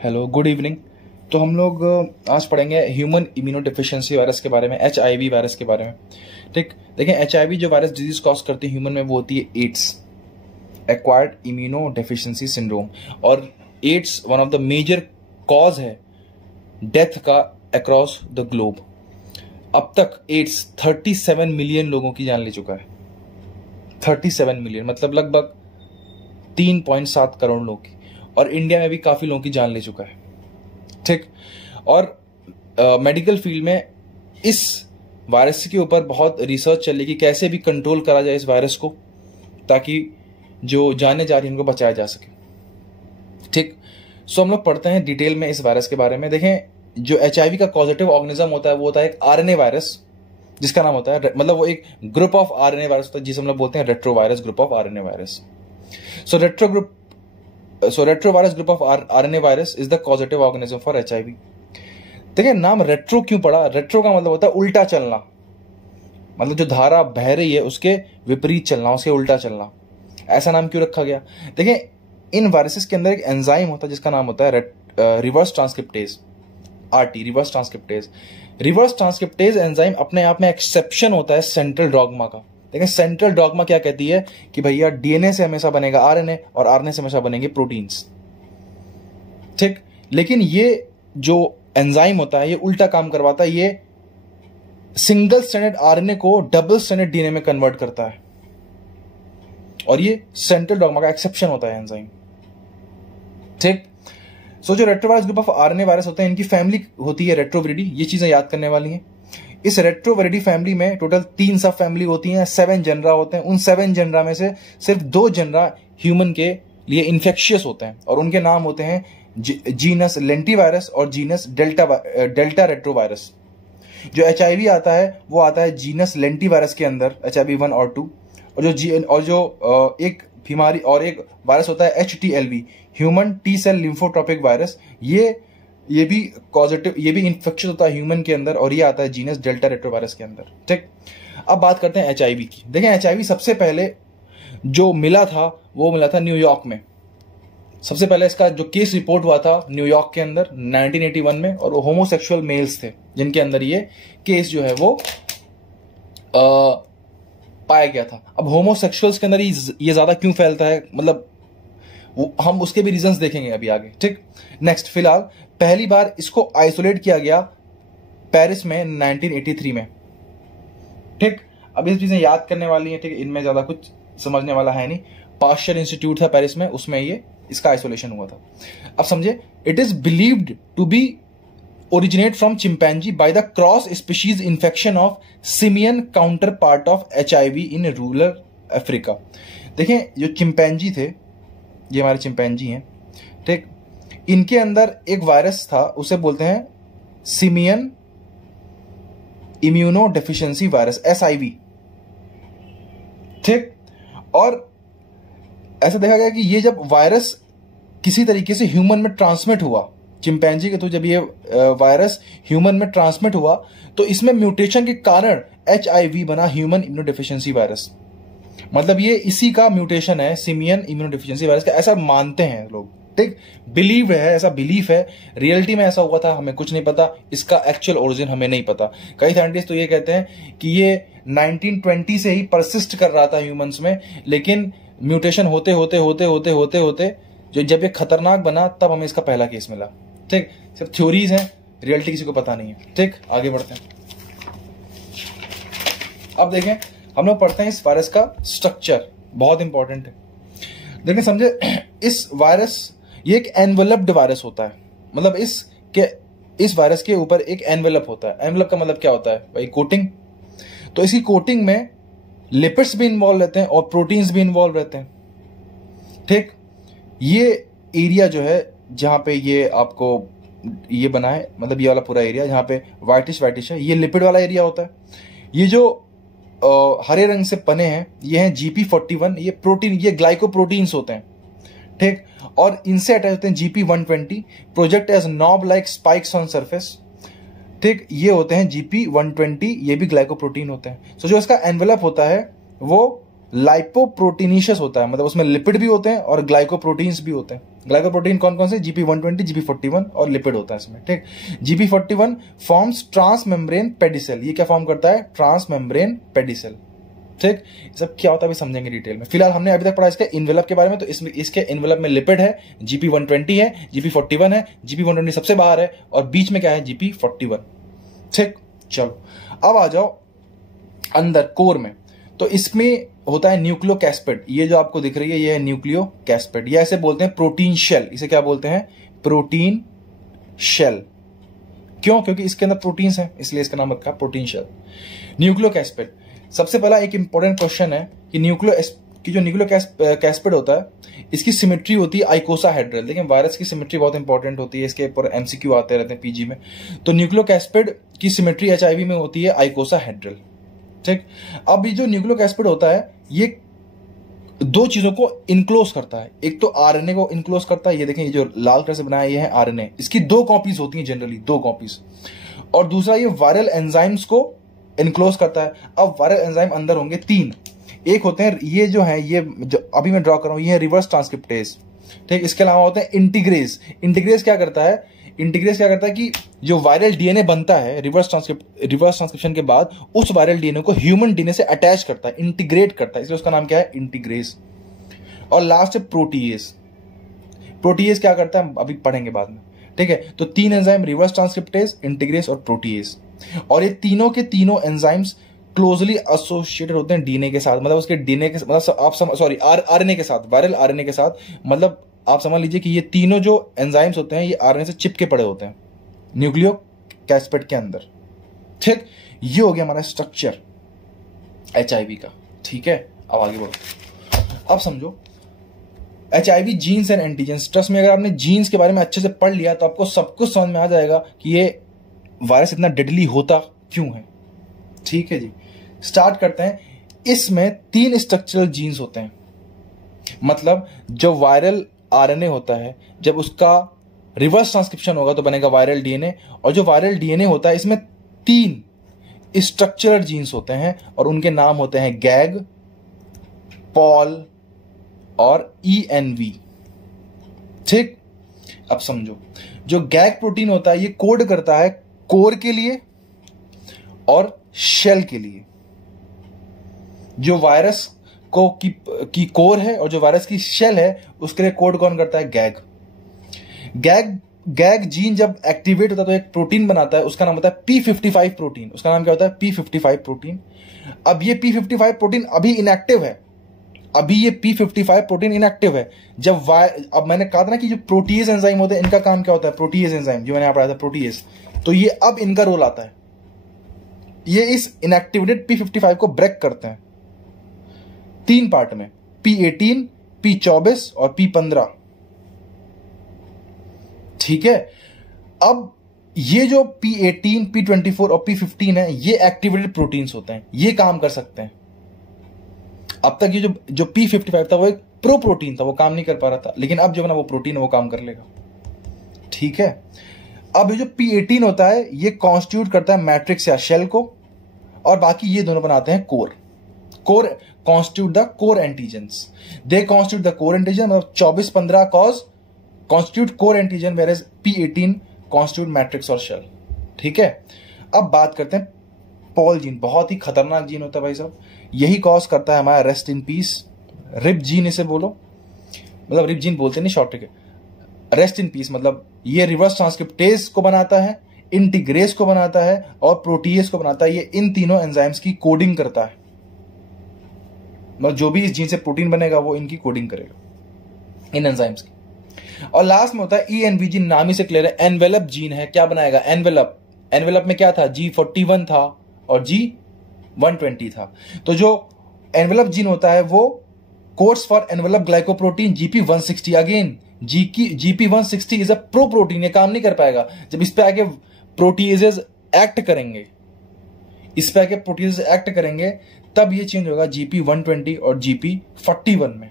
Hello, good evening. तो हम लोग आज पढ़ेंगे ह्यूमन इम्यूनोडेफिशिएंसी वायरस के बारे में, एचआईवी वायरस के बारे में। ठीक, देखें एचआईवी जो वायरस डिजीज कॉज करती है ह्यूमन में वो होती है एड्स, एक्वायर्ड इम्यूनोडेफिशिएंसी सिंड्रोम। और AIDS one of the major cause है डेथ का अक्रॉस द ग्लोब। अब तक एड्स 37 मिलियन लोगों की जान ले चुका है। 37 मिलियन मतलब लगभग 3.7 करोड़ लोगों की, और इंडिया में भी काफी लोगों की जान ले चुका है। ठीक, और मेडिकल फील्ड में इस वायरस के ऊपर बहुत रिसर्च चल रही है कि कैसे भी कंट्रोल करा जाए इस वायरस को, ताकि जो जाने जा रही है उनको बचाया जा सके। ठीक, सो हम लोग पढ़ते हैं डिटेल में इस वायरस के बारे में। देखें, जो एचआईवी का पॉजिटिव ऑर्गेनिज्म होता है वो होता है एक आरएनए वायरस, जिसका नाम होता है मतलब वो एक ग्रुप ऑफ आरएनए वायरस होता है जिसे हम लोग बोलते हैं retrovirus group of RNA virus. So retrovirus group of RNA virus is the causative organism for HIV. देखिए नाम रेट्रो क्यों पड़ा? रेट्रो का मतलब होता है उल्टा चलना, मतलब जो धारा बह रही है उसके विपरीत चलना, उसके उल्टा चलना। ऐसा नाम क्यों रखा गया? देखिए इन वायरसेस के अंदर एक एंजाइम होता है जिसका नाम होता है reverse transcriptase, RT, reverse transcriptase. Reverse transcriptase enzyme अपने आप में एक्सेप्शन होता है सेंट्रल डॉगमा का। देखिए सेंट्रल डॉगमा क्या कहती है कि भैया डीएनए से हमेशा बनेगा आरएनए और आरएनए से हमेशा बनेंगे प्रोटीन्स। ठीक, लेकिन ये जो एंजाइम होता है ये उल्टा काम करवाता है, ये सिंगल स्ट्रैंडेड आरएनए को डबल स्ट्रैंडेड डीएनए में कन्वर्ट करता है, और ये सेंट्रल डॉगमा का एक्सेप्शन होता है एंजाइम। ठीक, सो जो retrovirus group of RNA virus होते हैं इनकी फैमिली होती है रेट्रोविरिडी। ये चीजें याद करने वाली हैं। इस रेट्रोविरिडी फैमिली में टोटल 3 सब फैमिली होती हैं, 7 जनरा होते हैं। उन 7 जनरा में से सिर्फ 2 जनरा ह्यूमन के लिए इन्फेक्शियस होते हैं, और उनके नाम होते हैं जीनस लेंटिवायरस और जीनस डेल्टा रेट्रोवायरस। जो एचआईवी आता है वो आता है जीनस लेंटिवायरस के अंदर, एचआईवी 1 और 2। और जो एक बीमारी और एक वायरस होता है HTLV, human T cell lymphotropic virus. ये भी पॉजिटिव, ये भी इन्फेक्शन होता है ह्यूमन के अंदर, और ये आता है जीनस डेल्टा रेट्रोवायरस के अंदर। ठीक, अब बात करते हैं एचआईवी की। देखें एचआईवी सबसे पहले जो मिला था वो मिला था न्यूयॉर्क में। सबसे पहले इसका जो केस रिपोर्ट हुआ था न्यूयॉर्क के अंदर 1981 में, और वो होमोसेक्सुअल मेल्स थे जिनके अंदर ये केस जो है वो पाया गया था। अब होमोसेक्सुअल्स के अंदर ये ज्यादा क्यों फैलता है, मतलब हम उसके भी रीजंस देखेंगे अभी आगे। ठीक, नेक्स्ट, फिलहाल पहली बार इसको आइसोलेट किया गया पेरिस में 1983 में। ठीक, अब ये चीजें याद करने वाली हैं। ठीक, इनमें ज्यादा कुछ समझने वाला है नहीं। पाश्चर इंस्टीट्यूट था पेरिस में, उसमें ये इसका आइसोलेशन हुआ था। अब समझे, it is believed to be originate from chimpanzee by the cross species infection of simian counterpart of HIV in rural Africa. देखें जो चिंपैंजी थे, ये हमारे चिंपैंजी हैं। ठीक, इनके अंदर एक वायरस था, उसे बोलते हैं simian immuno deficiency virus, SIV। ठीक, और ऐसा देखा गया कि ये जब वायरस किसी तरीके से ह्यूमन में ट्रांसमिट हुआ, चिंपैंजी के तो जब ये वायरस ह्यूमन में ट्रांसमिट हुआ तो इसमें म्यूटेशन के कारण HIV बना, ह्यूमन इम्यूनोडेफिशिएंसी वायरस। मतलब ये इसी का म्यूटेशन है, सिमियन इम्यूनोडेफिशिएंसी वायरस का, ऐसा मानते हैं लोग। ठीक, बिलीव है, ऐसा बिलीफ है। रियलिटी में ऐसा हुआ था, हमें कुछ नहीं पता, इसका एक्चुअल ओरिजिन हमें नहीं पता। कई साइंटिस्ट तो ये कहते हैं कि ये 1920 से ही परसिस्ट कर रहा था ह्यूमंस में, लेकिन म्यूटेशन होते होते होते होते होते होते जो जब ये खतरनाक बना तब हमें इसका पहला केस मिला। ठीक, सिर्फ थ्योरीज हैं, रियलिटी किसी को पता नहीं है। ठीक, आगे बढ़ते हैं। अब देखें, हम लोग पढ़ते हैं इस वायरस का स्ट्रक्चर, बहुत इंपॉर्टेंट है। देखें समझे, इस वायरस, ये एक एनवेलप्ड वायरस होता है। मतलब इस वायरस के ऊपर एक एनवेलप होता है। एनवेलप का मतलब क्या होता है भाई? कोटिंग। तो इसी कोटिंग में लिपिड्स भी इन्वॉल्व रहते हैं और प्रोटीन्स भी इन्वॉल्व रहते हैं। ठीक, ये एरिया जो है जहां पे ये आपको ये बना है, मतलब ये वाला पूरा एरिया जहां पे व्हाइटिश है, ये लिपिड वाला एरिया होता है। ये जो हरे रंग से पने हैं ये हैं GP41, ये प्रोटीन, ये ग्लाइकोप्रोटीन्स होते हैं। ठीक, और इनसे अटैच होते हैं GP120, project as knob like spikes on surface. ठीक, ये होते हैं GP120, ये भी ग्लाइकोप्रोटीन होते हैं। सो जो इसका एनवेलप होता है वो लाइपोप्रोटीनिशियस होता है, मतलब उसमें लिपिड भी होते हैं और ग्लाइकोप्रोटीन्स भी होते हैं। ग्लाइकोप्रोटीन कौन कौन से? GP120, GP41 और लिपिड होता है इसमें, ठीक। GP41 forms trans membrane pedicel. ये क्या फॉर्म करता है? ट्रांस मेम्ब्रेन पेडिसेल, ठीक। सब क्या होता है अभी समझेंगे डिटेल में। फिलहाल हमने अभी तक पढ़ा इसके इन्वेलप के बारे में, तो इसमें इसके इन्वेलप में लिपिड है, GP120 है, GP41 है, GP120 सबसे बाहर है और बीच में क्या है? GP41, ठीक। चलो अब आ जाओ अंदर कोर में। तो इसमें होता है न्यूक्लियोकैस्पिड। ये जो आपको दिख रही है ये है न्यूक्लियोकैस्पिड। ये ऐसे बोलते हैं प्रोटीन शेल। इसे क्या बोलते हैं? Protein shell. क्यों? क्योंकि इसके अंदर प्रोटीन्स हैं, इसलिए इसका नाम रखा प्रोटीन शेल, न्यूक्लियोकैस्पिड। सबसे पहला एक इंपॉर्टेंट क्वेश्चन है कि जो न्यूक्लियोकैस्पिड होता है इसकी सिमेट्री होती है आइकोसाहेड्रल। देखिए वायरस की सिमेट्री बहुत इंपॉर्टेंट होती है, इसके ऊपर MCQ आते रहते हैं पीजी में। तो न्यूक्लियोकैस्पिड की सिमेट्री HIV में होती है आइकोसाहेड्रल, ठीक। अब ये जो न्यूक्लियोकैस्पिड होता है ये दो चीजों को इनक्लोज करता है। एक तो RNA को इनक्लोज करता है, ये देखें ये जो लाल कलर से बनाया ये है RNA, इसकी 2 कॉपीज होती हैं जनरली, 2 कॉपीज। और दूसरा ये वायरल एंजाइम्स को इनक्लोज करता है। अब वायरल एंजाइम अंदर होंगे 3। एक होते हैं ये जो है, ये जो अभी मैं ड्रॉ कर रहा हूं ये है रिवर्स ट्रांसक्रिप्टेज, ठीक। इसके अलावा होते हैं इंटीग्रेज। इंटीग्रेज क्या करता है? इंटीग्रेज क्या करता है कि जो वायरल DNA बनता है रिवर्स ट्रांसक्रिप्शन के बाद, उस वायरल DNA को ह्यूमन DNA से अटैच करता है, इंटीग्रेट करता है, इसलिए उसका नाम क्या है? इंटीग्रेज। और लास्ट है प्रोटीएज। प्रोटीएज क्या करता है अभी पढ़ेंगे बाद में, ठीक है। तो 3 एंजाइम, रिवर्स ट्रांसक्रिप्टेज, इंटीग्रेज और प्रोटीएज। और ये तीनों के तीनों एंजाइम्स क्लोजली एसोसिएटेड होते हैं DNA के साथ, मतलब उसके DNA के मतलब आप सॉरी RNA के साथ, वायरल RNA के साथ। मतलब आप समझ लीजिए कि ये तीनों जो एंजाइम्स होते हैं ये RNA से चिपके पड़े होते हैं न्यूक्लियोकैस्पिड के अंदर, ठीक। ये हो गया हमारा स्ट्रक्चर HIV का, ठीक है। अब आगे बढ़ो। अब समझो HIV genes and antigens. Trust में अगर आपने जीन्स के बारे में अच्छे से पढ़ लिया तो आपको सब कुछ समझ में आ जाएगा कि ये वायरस इतना डेडली होता क्यों है, ठीक है जी। स्टार्ट करते हैं। इसमें 3 स्ट्रक्चरल जीन्स होते हैं। मतलब जो वायरल RNA होता है जब उसका रिवर्स ट्रांसक्रिप्शन होगा तो बनेगा वायरल DNA, और जो वायरल DNA होता है इसमें 3 स्ट्रक्चरल जीन्स होते हैं और उनके नाम होते हैं गैग, पॉल और ENV, ठीक। अब समझो जो गैग प्रोटीन होता है ये कोड करता है कोर के लिए और शेल के लिए। जो वायरस को की कोर है और जो वायरस की शेल है उसके लिए कोड कौन करता है? गैग जीन जब एक्टिवेट होता है तो एक प्रोटीन बनाता है, उसका नाम होता है P55 प्रोटीन। उसका नाम क्या होता है? P55 protein. अब ये P55 प्रोटीन अभी इनएक्टिव है, अभी ये P55 प्रोटीन इनएक्टिव है। जब अब मैंने कहा था ना कि जो प्रोटीएज एंजाइम होते हैं इनका काम क्या होता है? प्रोटीएज एंजाइम जो मैंने यहाँ पढ़ाया था प्रोटीएज, तो ये अब इनका रोल आता है। ये इस इनएक्टिवेटेड P55 को ब्रेक करते हैं 3 पार्ट में, P18, P24 और P15, ठीक है। अब ये जो P18, P24 और P15 है ये एक्टिवेटेड प्रोटीन्स होते हैं, ये काम कर सकते हैं। अब तक ये जो P55 था वो एक प्रो प्रोटीन था, वो काम नहीं कर पा रहा था, लेकिन अब जो है ना वो प्रोटीन है वो काम कर लेगा, ठीक है। अब ये जो P18 होता है ये कॉन्स्टिट्यूट करता है मैट्रिक्स या शेल को, और बाकी ये दोनों बनाते हैं core constitute the core antigens. They constitute the core antigen, मतलब 24-15 constitute core antigen, whereas P18 constitute matrix और shell, ठीक है। अब बात करते हैं पॉल जीन। बहुत ही खतरनाक जीन होता है भाई साहब, यही कॉज करता है हमारा rest in peace RIP gene, इसे बोलो, मतलब रिप जीन बोलते नहीं, शॉर्ट ट्रिक है, रेस्ट इन पीस। मतलब ये रिवर्स ट्रांसक्रिप्टेज को बनाता है, इंटीग्रेज को बनाता है और प्रोटीएज को बनाता है। ये इन तीनों एंजाइम्स की कोडिंग करता है, मतलब जो भी इस जीन से प्रोटीन बनेगा वो इनकी कोडिंग करेगा, इन एंजाइम्स की। और लास्ट में होता है ENV जीन, नाम ही से क्लियर है, एनवेलप जीन है। क्या बनाएगा? एनवेलप में क्या था? G41 था और G120 था। तो जो एनवेलप जीन होता है वो codes for envelope glycoprotein GP160। Again GP160 is a pro protein, ये काम नहीं कर पाएगा। जब इस पे आके प्रोटीएजेस एक्ट करेंगे तब ये चेंज होगा GP120 और GP41 में,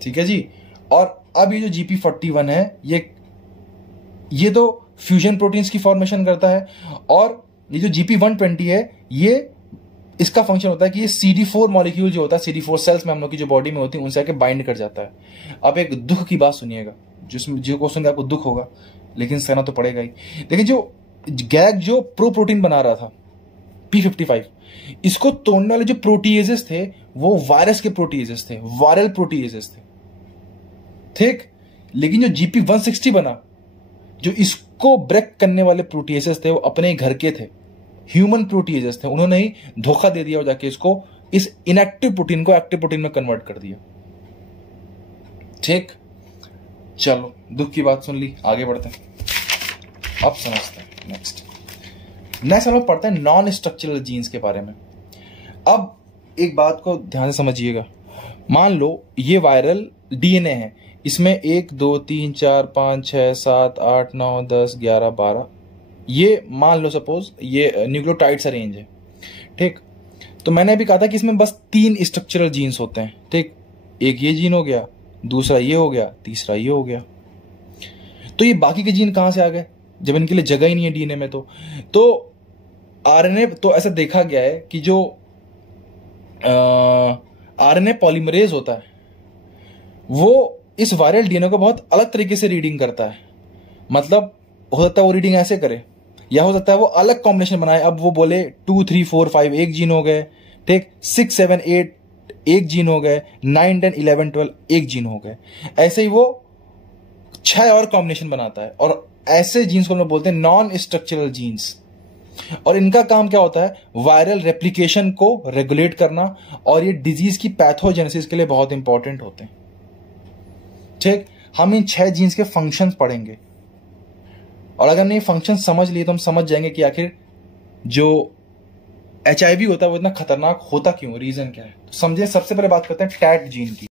ठीक है जी। और अब ये जो GP41 है ये तो फ्यूजन प्रोटीन्स की फॉर्मेशन करता है, और ये जो GP120 है ये इसका फंक्शन होता है कि ये CD4 मॉलिक्यूल जो होता है, CD4 सेल्स में हम लोग की जो बॉडी में होती है, उनसे आके बाइंड कर जाता है। अब एक दुख की बात सुनिएगा, जो क्वेश्चन आपको दुख होगा, लेकिन सहना तो पड़ेगा ही। लेकिन जो गैग जो प्रो प्रोटीन बना रहा था P55, इसको तोड़ने वाले जो प्रोटीएजेस थे वो वायरस के प्रोटीएजेस थे, वायरल प्रोटीएजेस थे, ठीक। लेकिन जो GP160 बना, जो इसको ब्रेक करने वाले प्रोटीएजेस थे वो अपने घर के थे, ह्यूमन प्रोटीएजेस थे। उन्होंने ही धोखा दे दिया और जाके इसको, इस इनएक्टिव प्रोटीन को एक्टिव प्रोटीन में कन्वर्ट कर दिया, ठीक। चलो, दुख की बात सुन ली, आगे बढ़ते हैं। अब समझते हैं नेक्स्ट हम लोग पढ़ते हैं नॉन स्ट्रक्चरल जीन्स के बारे में। अब एक बात को ध्यान से समझिएगा, मान लो ये वायरल DNA है, इसमें 1 2 3 4 5 6 7 8 9 10 11 12, ये मान लो सपोज ये न्यूक्लियोटाइड्स रेंज है, ठीक। तो मैंने अभी कहा था कि इसमें बस 3 स्ट्रक्चरल जीन्स होते हैं, ठीक। एक ये जीन हो गया, दूसरा ये हो गया, तीसरा ये हो गया। तो ये बाकी के जीन कहां से आ गए जब इनके लिए जगह ही नहीं है DNA में? तो RNA, तो ऐसा देखा गया है कि जो RNA पॉलीमरेज होता है वो इस वायरल DNA को बहुत अलग तरीके से रीडिंग करता है। मतलब हो सकता है वो रीडिंग ऐसे करे, या हो सकता है वो अलग कॉम्बिनेशन बनाए। अब वो बोले 2 3 4 5 एक जीन हो गए, ठीक, 6 7 8 एक जीन हो गए, 9 10 11 12 एक जीन हो गए। ऐसे ही वो 6 और कॉम्बिनेशन बनाता है, और ऐसे जीन्स को हम लोग बोलते हैं नॉन स्ट्रक्चरल जीन्स। और इनका काम क्या होता है? वायरल रेप्लिकेशन को रेगुलेट करना, और ये डिजीज की पैथोजेनेसिस के लिए बहुत इंपॉर्टेंट होते हैं, ठीक। हम इन 6 जीन्स के फंक्शंस पढ़ेंगे, और अगर नहीं फंक्शन समझ लिए तो हम समझ जाएंगे कि आखिर जो HIV होता है वो इतना खतरनाक होता क्यों, रीजन क्या है। तो समझे, सबसे पहले बात करते हैं टैट जीन की।